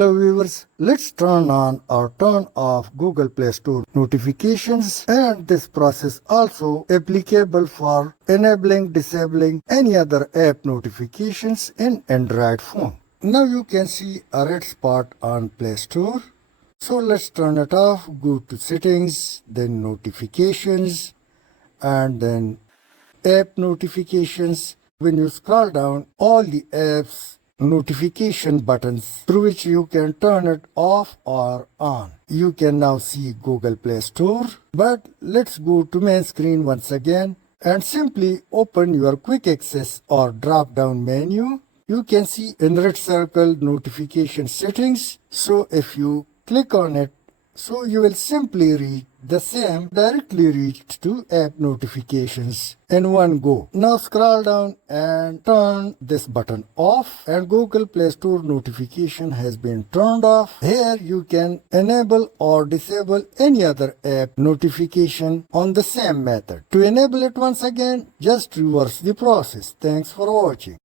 Hello viewers, let's turn on or turn off Google Play Store notifications, and this process also applicable for enabling, disabling any other app notifications in Android phone. Now you can see a red spot on Play Store. So let's turn it off, go to settings, then notifications, and then app notifications. When you scroll down, all the apps notification buttons through which you can turn it off or on. You can now see Google Play Store, but let's go to main screen once again and simply open your quick access or drop down menu. You can see in red circle notification settings. So if you click on it, so you will simply reach the same directly reached to app notifications in one go. Now scroll down and turn this button off, and Google Play Store notification has been turned off. Here you can enable or disable any other app notification on the same method. To enable it once again, just reverse the process. Thanks for watching.